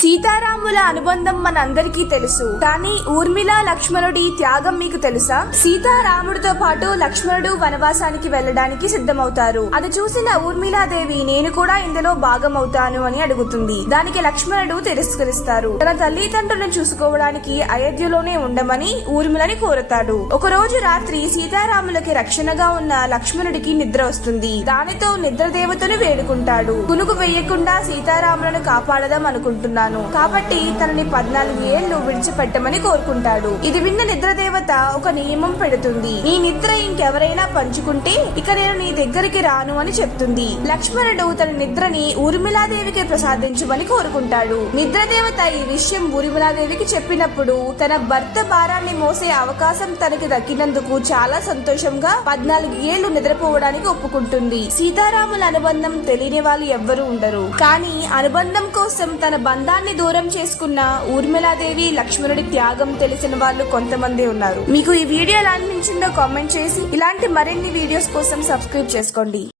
సీతారాముల అనుబంధం మనందరికీ తెలుసు. కానీ ఊర్మిళ లక్ష్మణుడి త్యాగం మీకు తెలుసా? సీతారాముడితో పాటు లక్ష్మణుడు వనవాసానికి వెళ్ళడానికి సిద్ధమవుతారు. అది చూసిన ఊర్మిళాదేవి నేను కూడా ఇందులో భాగమవుతాను అని అడుగుతుంది. దానికి లక్ష్మణుడు తిరస్కరిస్తారు. తన తల్లిదండ్రులను చూసుకోవడానికి అయోధ్యలోనే ఉండమని ఊర్మిళని కోరుతాడు. ఒక రోజు రాత్రి సీతారాములకి రక్షణగా ఉన్న లక్ష్మణుడికి నిద్ర వస్తుంది. దానితో నిద్ర దేవతను వేడుకుంటాడు. కునుకు వేయకుండా సీతారాములను కాపాడదాం అనుకుంటున్నాను. కాబట్టి తనని పద్నాలుగు ఏళ్ళు విడిచిపెట్టమని కోరుకుంటాడు. ఇది విన్న నిద్ర దేవత ఒక నియమం పెడుతుంది. నీ నిద్ర ఇంకెవరైనా పంచుకుంటే ఇక నేను నీ దగ్గరికి రాను అని చెప్తుంది. లక్ష్మణుడు తన నిద్రని ఊర్మిళాదేవికి ప్రసాదించమని కోరుకుంటాడు. నిద్ర దేవత ఈ విషయం ఊర్మిళాదేవికి చెప్పినప్పుడు తన భర్త భారాన్ని మోసే అవకాశం తనకి దక్కినందుకు చాలా సంతోషంగా పద్నాలుగు ఏళ్ళు నిద్రపోవడానికి ఒప్పుకుంటుంది. సీతారాముల అనుబంధం తెలియని వాళ్ళు ఎవ్వరూ ఉండరు. కానీ అనుబంధం కోసం తన బంధాన్ని దూరం చేసుకున్న ఊర్మిళాదేవి లక్ష్మణుడి త్యాగం తెలిసిన వాళ్ళు కొంతమంది ఉన్నారు. మీకు ఈ వీడియో ఎలా అనిపించిందో కామెంట్ చేసి ఇలాంటి మరిన్ని వీడియోస్ కోసం సబ్స్క్రైబ్ చేసుకోండి.